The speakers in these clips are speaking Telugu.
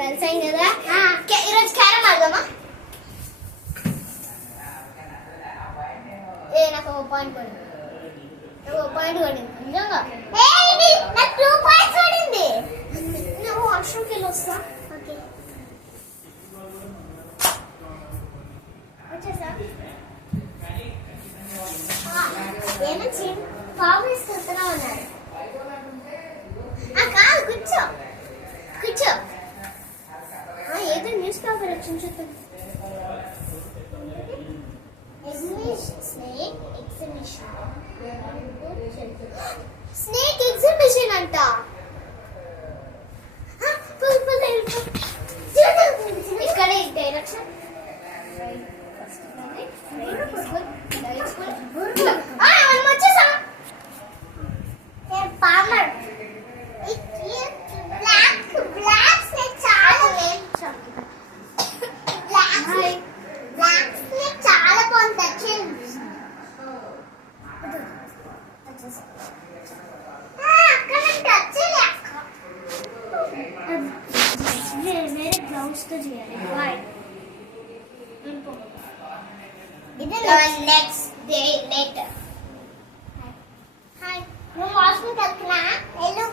కలిసాం కదా ఈరోజు క్యారమ్ ఆడదామా? నాకు ఒక పాయింట్ పడింది, నిజంగా నాకు 2 పాయింట్స్ పడింది. నువ్వు వాష్రూమ్కి వెళ్ళి వస్తా. ఓకే వచ్చేసా? ఏమొచ్చి పాము వేసుకుంటున్నా ఉన్నారు. కాదు కూర్చో కూర్చో. ఏదో న్యూస్ పేపర్ వచ్చింది చూద్దాం. స్నేక్ ఎగ్జిబిషన్ అంట. ఇక్కడ డైరెక్షన్ వచ్చేసా. పామర్ చాలా బాగుంది. వేరే గ్లౌస్ తో చేయాలి. Next day later. హాయ్, నువ్వు వాష్రూమ్ వెళ్తున్నా? వెళ్ళు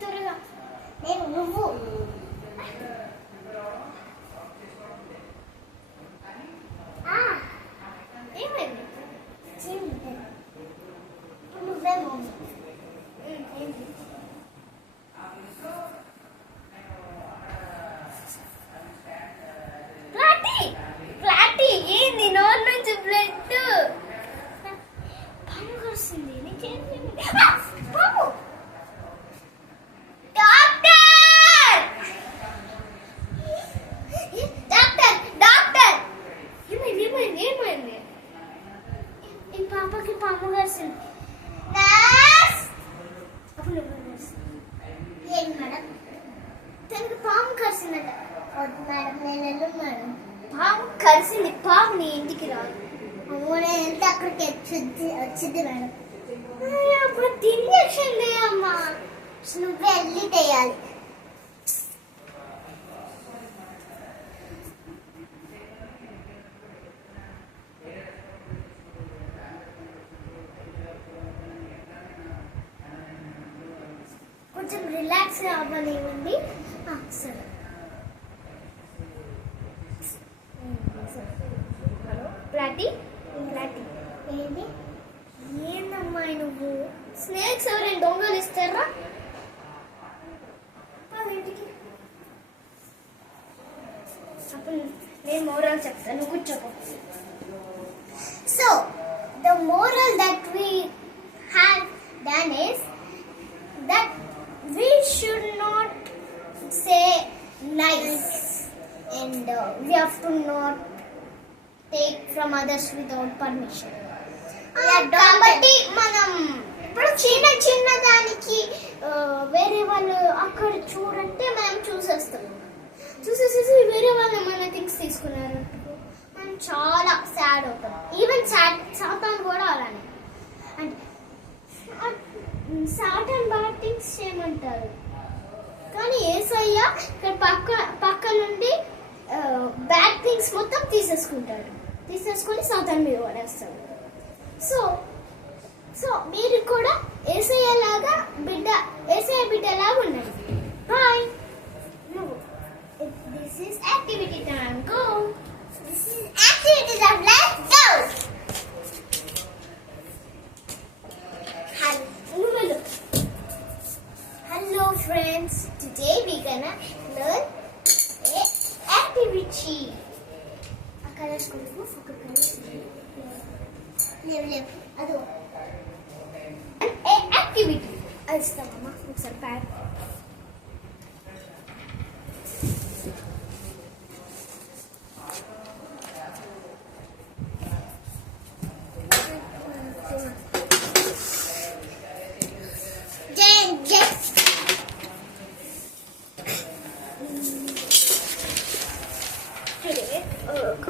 త్వరగా. నేను నువ్వు ఏమైంది? నువ్వే ఫ్లాటీ ఏంది? నోరు నుంచి బ్లడ్ పాము వస్తుంది. నీకేంటి? పాము. డాక్టర్ ఏమైంది? ఈ పాపకి పాము కరిసింది. ఏంటి మేడం? తనకి పాము కరిసిందట. మేడం నేను వెళ్ళు మేడం. పాము కరిసింది. పాము నీ ఇంటికి రాదు. ఎంత అక్కడికి వచ్చింది మేడం. అప్పుడు ఇంజక్షన్ లేమ్మా. నువ్వే వెళ్ళి వేయాలి. కొంచెం రిలాక్స్ అవ్వనివ్వండి. సరే. హలో ప్లాటీ ఏంటి? ఏందమ్మా నువ్వు? స్నేక్స్ ఎవరైనా దొంగలు ఇస్తారా? ఇంటికి అప్పుడు నేను మోరల్ చెప్తాను, కూర్చోపో. So the moral that we have done is that we should not say lies and we have to not take from others without permission. కాబట్టి మనం ఇప్పుడు చిన్న దానికి వేరే వాళ్ళు అక్కడ చూడంటే మనం చూసేసి వేరే వాళ్ళు మన థింగ్స్ తీసుకున్నారు. మనం చాలా సాడ్ అవుతాం. ఈవెన్ సాతాన్ కూడా అలానే. అంటే సాటాన్ బ్యాడ్ థింగ్స్ చేయమంటారు, కానీ యేసయ్య ఇక్కడ పక్క నుండి బ్యాడ్ థింగ్స్ మొత్తం తీసేసుకొని సాతాన్ మీద పడేస్తాడు. సో మీరు కూడా యేసయ్య బిడ్డలాగా ఉండండి. Bye. This is activity time. Go. This is activity time. Let's go. Hello friends, today we gonna learn a activity. A color school for colors. Level ado. A activity. Alsta mama, uksar pad.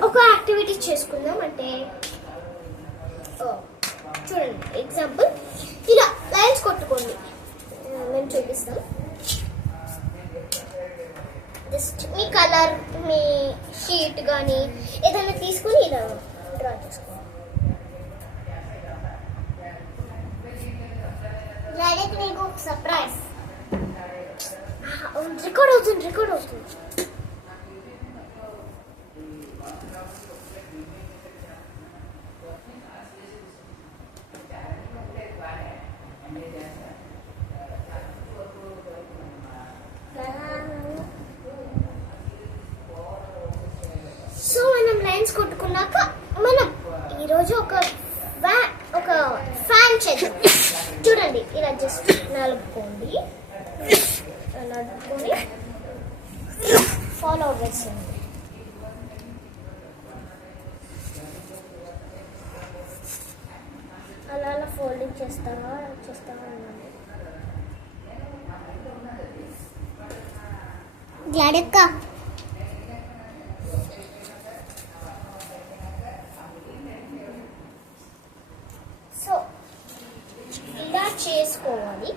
ఒక యాక్టివిటీ చేసుకుందాం. అంటే చూడండి, ఎగ్జాంపుల్ ఇలా లైన్స్ కొట్టుకోండి. మేము చూపిస్తాం. జస్ట్ మీ కలర్ మీ షీట్ కానీ ఏదైనా తీసుకొని ఇలా డ్రా చేసుకోండి. డాడీకి నీకు ఒక సర్ప్రైజ్. రికార్డ్ అవుతుంది. సో మనం లైన్స్ కొట్టుకున్నాక మనం ఈరోజు ఒక ఫ్యాన్ చేద్దాం. చూడండి, ఇలా జస్ట్ నలుపుకోండి, ఫాలో వేసింది. అలా ఫోల్డింగ్ చేస్తావా అన్నది. గ్లాడెక్క సో ఇలా చేసుకోవాలి.